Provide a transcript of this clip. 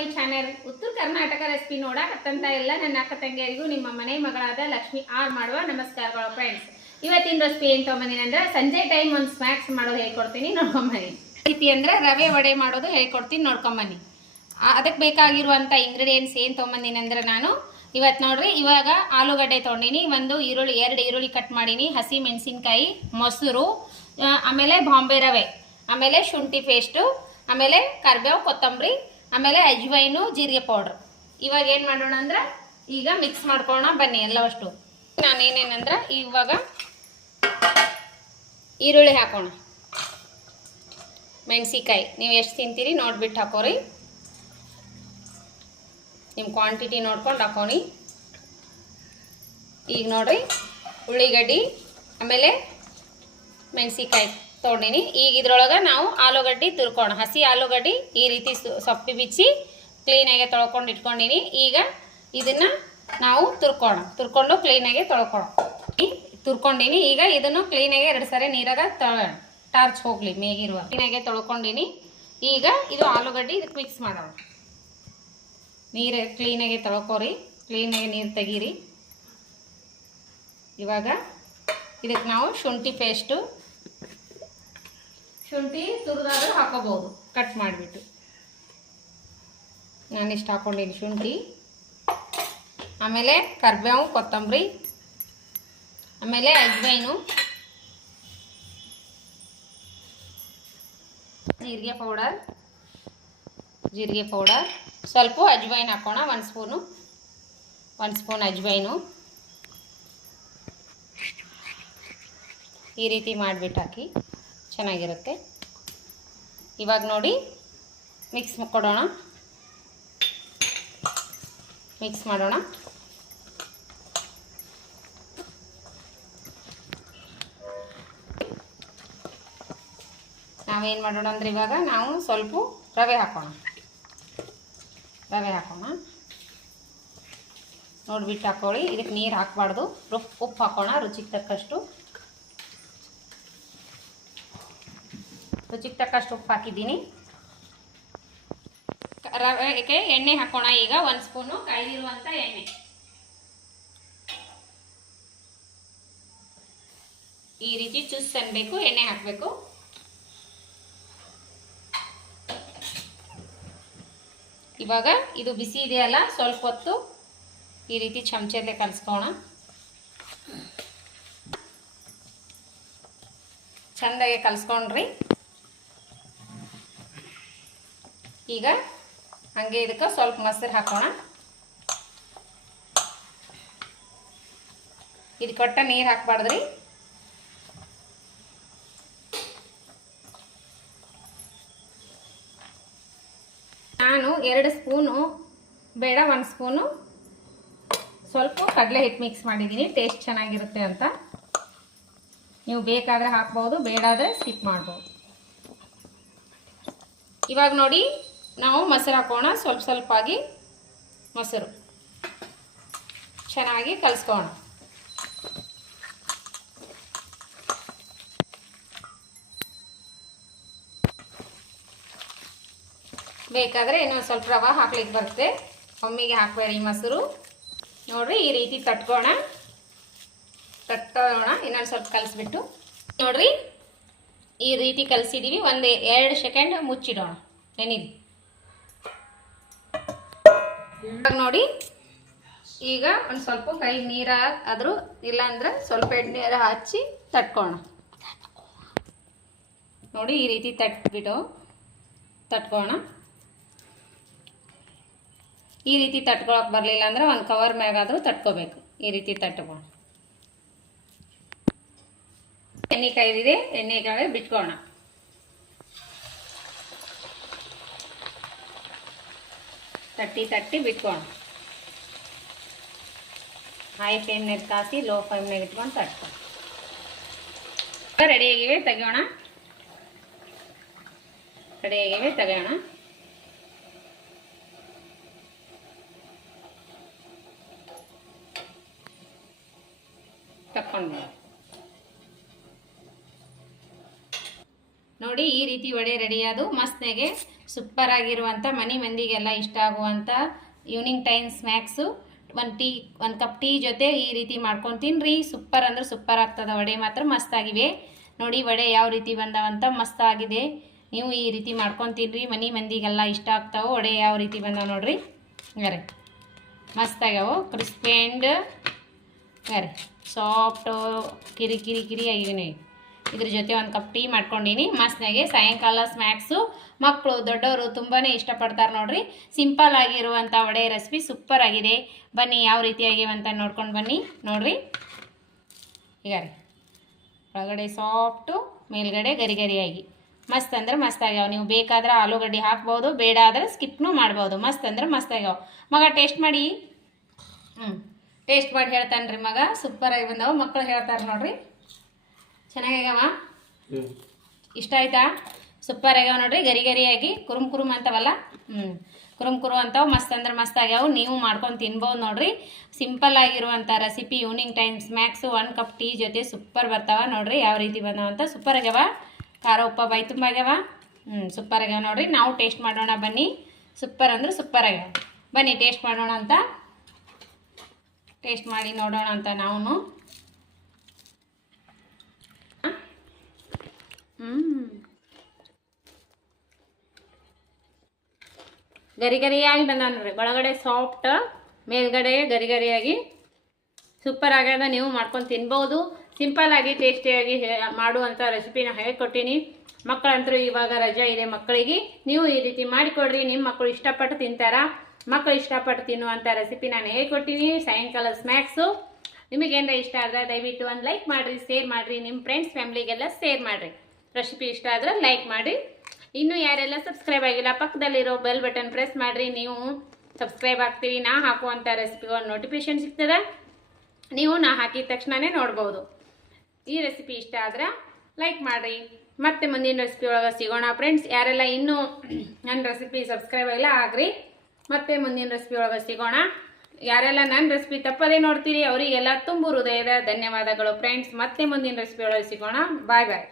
My channel. ಉತ್ತರ Karnataka recipe ನೋಡಕತ್ತಂತ ಎಲ್ಲ ನನ್ನ ಅಕ್ಕ ತಂಗಿಯರಿಗೂ ನಿಮ್ಮ ಮನೆ ಮಗಳಾದ ಲಕ್ಷ್ಮಿ ಆರ್ ಮಾಡುವ ನಮಸ್ಕಾರಗಳು ಫ್ರೆಂಡ್ಸ್. ಇವತ್ತಿನ ರೆಸಿಪಿ ಏನು ತೊಗೊಂಬಂದಿನಿ ಅಂದ್ರೆ ಸಂಜೆ ಟೈಮ್ ಒಂದು ಸ್ನ್ಯಾಕ್ಸ್ ಮಾಡೋದು ಹೇಳ್ಕೊಡ್ತೀನಿ, ನೋಡ್ಕೊಂಬನ್ನಿ. ರೀತಿ ಅಂದ್ರೆ ರವೆ ವಡೆ ಮಾಡೋದು ಹೇಳ್ಕೊಡ್ತೀನಿ, ನೋಡ್ಕೊಂಬನ್ನಿ. ಅದಕ್ಕೆ ಬೇಕಾಗಿರುವಂಥ ಇಂಗ್ರೀಡಿಯೆಂಟ್ಸ್ ಏನು ತೊಗೊಂಬಂದಿನಿ ಅಂದ್ರೆ ನಾನು ಇವತ್ತು ನೋಡ್ರಿ, ಇವಾಗ ಆಲೂಗಡ್ಡೆ ತೊಗೊಂಡಿನಿ, ಒಂದು ಈರುಳ್ಳಿ, 2 ಈರುಳ್ಳಿ ಕಟ್ ಮಾಡೀನಿ, ಹಸಿ ಮೆಣಸಿನ್ಕಾಯಿ, ಮೊಸರು, ಆಮೇಲೆ ಬಾಂಬೆ ರವೆ, ಆಮೇಲೆ ಶುಂಠಿ ಪೇಸ್ಟು, ಆಮೇಲೆ ಕರಿಬೇವು, ಕೊತ್ತಂಬರಿ, ಆಮೇಲೆ ಅಜ್ವೈನು, ಜೀರಿಗೆ ಪೌಡ್ರ್. ಇವಾಗ ಏನು ಮಾಡೋಣ ಅಂದ್ರೆ ಈಗ ಮಿಕ್ಸ್ ಮಾಡ್ಕೊಳ್ಳೋಣ ಬನ್ನಿ ಎಲ್ಲವಷ್ಟು. ನಾನೇನೇನಂದ್ರೆ ಇವಾಗ ಈರುಳ್ಳಿ ಹಾಕೋಣ, ಮೆಣಸಿಕಾಯಿ ನೀವು ಎಷ್ಟು ತಿಂತೀರಿ ನೋಡ್ಬಿಟ್ಟು ಹಾಕೋರಿ, ನಿಮ್ಮ ಕ್ವಾಂಟಿಟಿ ನೋಡ್ಕೊಂಡು ಹಾಕೋಣಿ. ಈಗ ನೋಡ್ರಿ ಉಳ್ಳಿಗಡ್ಡಿ ಆಮೇಲೆ ಮೆಣಸಿಕಾಯಿ ತೊಗೊಂಡಿನಿ. ಈಗ ಇದ್ರೊಳಗೆ ನಾವು ಆಲೂಗಡ್ಡೆ ತುರ್ಕೋಣ, ಹಸಿ ಆಲೂಗಡ್ಡೆ ಈ ರೀತಿ ಸೊಪ್ಪಿ ಬಿಚ್ಚಿ ಕ್ಲೀನಾಗಿ ತೊಳ್ಕೊಂಡು ಇಟ್ಕೊಂಡಿನಿ. ಈಗ ಇದನ್ನು ನಾವು ತುರ್ಕೊಂಡು ಕ್ಲೀನಾಗಿ ತುರ್ಕೊಂಡಿನಿ. ಈಗ ಇದನ್ನು ಕ್ಲೀನಾಗಿ 2 ಸರಿ ನೀರಾಗ ಟಾರ್ಚ್ ಹೋಗಲಿ ಮೇಗಿರುವ ಕ್ಲೀನಾಗಿ ತೊಳ್ಕೊಂಡಿನಿ. ಈಗ ಇದು ಆಲೂಗಡ್ಡೆ ಇದಕ್ಕೆ ಮಿಕ್ಸ್ ಮಾಡೋಣ. ನೀರು ಕ್ಲೀನಾಗಿ ತೊಳ್ಕೊರಿ, ಕ್ಲೀನಾಗಿ ನೀರು ತೆಗೀರಿ. ಇವಾಗ ಇದಕ್ಕೆ ನಾವು ಶುಂಠಿ ಪೇಸ್ಟು, ಶುಂಠಿ ತುರಿದಾದ್ರೂ ಹಾಕೋಬೋದು, ಕಟ್ ಮಾಡಿಬಿಟ್ಟು. ನಾನಿಷ್ಟು ಹಾಕ್ಕೊಂಡಿನಿ ಶುಂಠಿ, ಆಮೇಲೆ ಕರಿಬೇವು, ಕೊತ್ತಂಬರಿ, ಆಮೇಲೆ ಅಜ್ವೈನು, ಜೀರಿಗೆ ಪೌಡರ್, ಸ್ವಲ್ಪ ಅಜ್ವೈನ್ ಹಾಕೋಣ, 1 ಸ್ಪೂನ್ ಅಜ್ವೈನು. ಈ ರೀತಿ ಮಾಡಿಬಿಟ್ಟು ಹಾಕಿ ಚೆನ್ನಾಗಿರುತ್ತೆ. ಇವಾಗ ನೋಡಿ ಮಿಕ್ಸ್ ಮಾಡೋಣ. ನಾವೇನು ಮಾಡೋಣ ಅಂದರೆ ಇವಾಗ ನಾವು ಸ್ವಲ್ಪ ರವೆ ಹಾಕೋಣ, ನೋಡಿಬಿಟ್ಟು ಹಾಕೊಳ್ಳಿ. ಇದಕ್ಕೆ ನೀರು ಹಾಕಬಾರ್ದು, ಉಪ್ಪು ಹಾಕೋಣ, ರುಚಿಗೆ ತಕ್ಕಷ್ಟು ಉಪ್ಪು ಹಾಕಿದ್ದೀನಿ. ರವೆಗೆ ಎಣ್ಣೆ ಹಾಕೋಣ. ಈಗ 1 ಸ್ಪೂನು ಕಾಯ್ದಿರುವಂಥ ಎಣ್ಣೆ, ಈ ರೀತಿ ಚುಸ್ ಅನ್ಬೇಕು, ಎಣ್ಣೆ ಹಾಕಬೇಕು. ಇವಾಗ ಇದು ಬಿಸಿ ಇದೆಯಲ್ಲ, ಸ್ವಲ್ಪ ಹೊತ್ತು ಈ ರೀತಿ ಚಮಚದಲ್ಲೇ ಕಲಿಸ್ಕೋಣ. ಚೆಂದಾಗಿ ಕಲಿಸ್ಕೊಂಡ್ರಿ. ಈಗ ಹಂಗೆ ಇದಕ್ಕೆ ಸ್ವಲ್ಪ ಮೊಸರು ಹಾಕೋಣ. ಇದು ಕೊಟ್ಟ ನೀರು ಹಾಕಬಾರ್ದ್ರಿ. ನಾನು 2 ಸ್ಪೂನು ಬೇಡ 1 ಸ್ಪೂನು ಸ್ವಲ್ಪ ಕಡಲೆ ಹಿಟ್ಟು ಮಿಕ್ಸ್ ಮಾಡಿದ್ದೀನಿ, ಟೇಸ್ಟ್ ಚೆನ್ನಾಗಿರುತ್ತೆ ಅಂತ. ನೀವು ಬೇಕಾದರೆ ಹಾಕ್ಬೋದು, ಬೇಡಾದರೆ ಸ್ಕಿಪ್ ಮಾಡ್ಬೋದು. ಇವಾಗ ನೋಡಿ ನಾವು ಮೊಸರು ಹಾಕೋಣ, ಸ್ವಲ್ಪ ಆಗಿ ಮೊಸರು ಚೆನ್ನಾಗಿ ಕಲಿಸ್ಕೋಣ. ಬೇಕಾದರೆ ಇನ್ನೊಂದು ಸ್ವಲ್ಪ ರವೆ ಹಾಕ್ಲಿಕ್ಕೆ ಬರುತ್ತೆ, ಒಮ್ಮೆಗೆ ಹಾಕಬೇಡಿ ಮೊಸರು. ನೋಡ್ರಿ ಈ ರೀತಿ ತಟ್ಕೋಣ. ಇನ್ನೊಂದು ಸ್ವಲ್ಪ ಕಲಿಸ್ಬಿಟ್ಟು ನೋಡ್ರಿ ಈ ರೀತಿ ಕಲಿಸಿದ್ದೀವಿ. 1-2 ಸೆಕೆಂಡ್ ಮುಚ್ಚಿಡೋಣ ನೆನಿಲಿ. ಇವಾಗ ನೋಡಿ ಈಗ ಒಂದು ಸ್ವಲ್ಪ ಕೈ ನೀರು ಆದರೂ ಇಲ್ಲಾಂದ್ರೆ ಸ್ವಲ್ಪ ಎಣ್ಣೆ ಹಚ್ಚಿ ತಟ್ಕೋಣ. ನೋಡಿ ಈ ರೀತಿ ತಟ್ಕೋಣ. ಈ ರೀತಿ ತಟ್ಕೊಳಕ್ಕೆ ಬರಲಿಲ್ಲ ಅಂದ್ರೆ ಒಂದು ಕವರ್ ಮ್ಯಾಗಾದರೂ ತಟ್ಕೋಬೇಕು. ಈ ರೀತಿ ತಟ್ಕೋಣ. ಎಣ್ಣೆ ಕಾಯ್ದಿದೆ, ಎಣ್ಣೆಗೆ ಬಿಟ್ಕೋಣ. ತಟ್ಟಿ ಬಿಟ್ಕೋಣ. ಹೈ ಫ್ಲೇಮ್ನಾಗ ಕಾಸಿ ಲೋ ಫ್ಲೇಮ್ನಾಗ ಇಟ್ಕೊಂಡು ತಟ್ಕೊಂಡು ರೆಡಿಯಾಗಿವೆ, ತೆಗೆಯೋಣ. ತಕ್ಕೊಂಡು ನೋಡಿ ಈ ರೀತಿ ವಡೆ ರೆಡಿಯಾದು ಮಸ್ತ್ನಾಗೆ ಸೂಪರ್ ಆಗಿರುವಂಥ ಮನೆ ಮಂದಿಗೆಲ್ಲ ಇಷ್ಟ ಆಗುವಂಥ ಈವ್ನಿಂಗ್ ಟೈಮ್ ಸ್ನ್ಯಾಕ್ಸು. ಒಂದು ಕಪ್ ಟೀ ಜೊತೆ ಈ ರೀತಿ ಮಾಡ್ಕೊಂಡು ತಿನ್ನಿರಿ. ಸೂಪರ್ ಅಂದ್ರೆ ಸೂಪರ್ ಆಗ್ತದೆ. ವಡೆ ಮಾತ್ರ ಮಸ್ತಾಗಿವೆ ನೋಡಿ. ವಡೆ ಯಾವ ರೀತಿ ಬಂದವಂತ ಮಸ್ತಾಗಿದೆ. ನೀವು ಈ ರೀತಿ ಮಾಡ್ಕೊಂಡು ತಿನ್ನಿರಿ, ಮನೆ ಮಂದಿಗೆಲ್ಲ ಇಷ್ಟ ಆಗ್ತಾವೆ. ವಡೆ ಯಾವ ರೀತಿ ಬಂದಾವ ನೋಡ್ರಿ, ಅರೆ ಮಸ್ತಾಗ್ಯಾವು, ಕ್ರಿಸ್ಪಿ ಆ್ಯಂಡ್ ಅರೆ ಸಾಫ್ಟು ಕಿರಿ ಕಿರಿ ಕಿರಿ ಆಗಿವೆ. ಇದ್ರ ಜೊತೆ ಒಂದು ಕಪ್ ಟೀ ಮಾಡ್ಕೊಂಡೀನಿ ಮಸ್ತ್ನಾಗೆ. ಸಾಯಂಕಾಲ ಸ್ನ್ಯಾಕ್ಸು ಮಕ್ಕಳು ದೊಡ್ಡವರು ತುಂಬಾ ಇಷ್ಟಪಡ್ತಾರೆ ನೋಡ್ರಿ. ಸಿಂಪಲ್ ಆಗಿರುವಂಥ ವಡೆ ರೆಸಿಪಿ ಸೂಪರ್ ಆಗಿದೆ. ಬನ್ನಿ ಯಾವ ರೀತಿ ಆಗಿವಂತ ನೋಡ್ಕೊಂಡು ಬನ್ನಿ ನೋಡ್ರಿ. ಈಗ ರೀ ಒಳಗಡೆ ಸಾಫ್ಟು, ಮೇಲ್ಗಡೆ ಗರಿ ಗರಿಯಾಗಿ ಮಸ್ತ್ ಅಂದ್ರೆ ಮಸ್ತ್ ಆಗ್ಯಾವ. ನೀವು ಬೇಕಾದ್ರೆ ಆಲೂಗಡ್ಡೆ ಹಾಕ್ಬೋದು, ಬೇಡ ಆದರೆ ಸ್ಕಿಪ್ನೂ ಮಾಡ್ಬೋದು. ಮಸ್ತ್ ಅಂದ್ರೆ ಮಸ್ತ್ ಆಗ್ಯಾವ. ಮಗ ಟೇಸ್ಟ್ ಮಾಡಿ, ಟೇಸ್ಟ್ ಮಾಡಿ ಹೇಳ್ತಾನೆ ರೀ ಮಗ. ಸೂಪರಾಗಿ ಬಂದವ, ಮಕ್ಕಳು ಹೇಳ್ತಾರೆ ನೋಡ್ರಿ. ಚೆನ್ನಾಗ್ಯಾವ, ಇಷ್ಟ ಆಯ್ತಾ? ಸೂಪರ್ ಆಗ್ಯಾವ ನೋಡ್ರಿ. ಗರಿ ಗರಿಯಾಗಿ ಕುರುಮ್ ಕುರುಮ್ ಅಂತವಲ್ಲ, ಕುರುಮ್ ಕುರು ಅಂತಾವ. ಮಸ್ತ್ ಅಂದ್ರೆ ಮಸ್ತ್ ಆಗ್ಯಾವ. ನೀವು ಮಾಡ್ಕೊಂಡು ತಿನ್ಬೋದು ನೋಡ್ರಿ. ಸಿಂಪಲ್ ಆಗಿರುವಂಥ recipe evening time snacks 1 cup tea ಜೊತೆ ಸೂಪರ್ ಬರ್ತಾವ ನೋಡ್ರಿ. ಯಾವ ರೀತಿ ಬಂದಾವಂತ ಸೂಪರ್ ಆಗ್ಯಾವ. ಖಾರ ಉಪ್ಪ ಬಾಯಿ ತುಂಬ ಆಗ್ಯಾವ. ಸೂಪರ್ ಆಗ್ಯಾವ ನೋಡ್ರಿ. ನಾವು ಟೇಸ್ಟ್ ಮಾಡೋಣ ಬನ್ನಿ. ಸೂಪರ್ ಅಂದ್ರೆ ಸೂಪರ್ ಆಗ್ಯಾವ. ಬನ್ನಿ ಟೇಸ್ಟ್ ಮಾಡೋಣ ಅಂತ, ಟೇಸ್ಟ್ ಮಾಡಿ ನೋಡೋಣ ಅಂತ ನಾವು. ಗರಿ ಗರಿಯಾಗಿ ಬಂದ ನೋಡ್ರಿ. ಒಳಗಡೆ ಸಾಫ್ಟ್, ಮೇಲ್ಗಡೆ ಗರಿ ಗರಿಯಾಗಿ ಸೂಪರ್ ಆಗ್ಯದ. ನೀವು ಮಾಡ್ಕೊಂಡು ತಿನ್ಬೋದು. ಸಿಂಪಲ್ ಆಗಿ ಟೇಸ್ಟಿಯಾಗಿ ಮಾಡುವಂಥ ರೆಸಿಪಿನ ಹೇಳ್ಕೊಟ್ಟಿನಿ. ಮಕ್ಕಳಂತರೂ ಇವಾಗ ರಜೆ ಇದೆ ಮಕ್ಕಳಿಗೆ. ನೀವು ಈ ರೀತಿ ಮಾಡಿಕೊಡ್ರಿ, ನಿಮ್ಮ ಮಕ್ಕಳು ಇಷ್ಟಪಟ್ಟು ತಿಂತಾರ. ಮಕ್ಕಳು ಇಷ್ಟಪಟ್ಟು ತಿನ್ನುವಂಥ ರೆಸಿಪಿ ನಾನು ಹೇಳ್ಕೊಟ್ಟಿನಿ. ಸಾಯಂಕಾಲ ಸ್ನ್ಯಾಕ್ಸು ನಿಮಗೇನಾರ ಇಷ್ಟ ಆದರೆ ದಯವಿಟ್ಟು ಒಂದು ಲೈಕ್ ಮಾಡಿರಿ, ಶೇರ್ ಮಾಡಿರಿ, ನಿಮ್ಮ ಫ್ರೆಂಡ್ಸ್ ಫ್ಯಾಮ್ಲಿಗೆಲ್ಲ ಶೇರ್ ಮಾಡಿರಿ. ರೆಸಿಪಿ ಇಷ್ಟ ಆದರೆ ಲೈಕ್ ಮಾಡಿ. ಇನ್ನೂ ಯಾರೆಲ್ಲ ಸಬ್ಸ್ಕ್ರೈಬ್ ಆಗಿಲ್ಲ ಪಕ್ಕದಲ್ಲಿರೋ ಬೆಲ್ ಬಟನ್ ಪ್ರೆಸ್ ಮಾಡಿರಿ. ನೀವು ಸಬ್ಸ್ಕ್ರೈಬ್ ಆಗ್ತೀವಿ. ನಾ ಹಾಕುವಂಥ ರೆಸಿಪಿಗಳು ನೋಟಿಫಿಕೇಶನ್ ಸಿಗ್ತದೆ. ನೀವು ನಾ ಹಾಕಿದ ತಕ್ಷಣವೇ ನೋಡ್ಬೋದು. ಈ ರೆಸಿಪಿ ಇಷ್ಟ ಆದ್ರೆ ಲೈಕ್ ಮಾಡಿರಿ. ಮತ್ತೆ ಮುಂದಿನ ರೆಸಿಪಿ ಒಳಗೆ ಸಿಗೋಣ ಫ್ರೆಂಡ್ಸ್. ಯಾರೆಲ್ಲ ಇನ್ನೂ ನನ್ನ ರೆಸಿಪಿ ಸಬ್ಸ್ಕ್ರೈಬ್ ಆಗಿಲ್ಲ ಆಗ್ರಿ. ಮತ್ತೆ ಮುಂದಿನ ರೆಸಿಪಿ ಒಳಗೆ ಸಿಗೋಣ. ಯಾರೆಲ್ಲ ನನ್ನ ರೆಸಿಪಿ ತಪ್ಪದೇ ನೋಡ್ತೀರಿ ಅವರಿಗೆಲ್ಲ ತುಂಬ ಹೃದಯದ ಧನ್ಯವಾದಗಳು ಫ್ರೆಂಡ್ಸ್. ಮತ್ತೆ ಮುಂದಿನ ರೆಸಿಪಿ ಒಳಗೆ ಸಿಗೋಣ. ಬಾಯ್ ಬಾಯ್.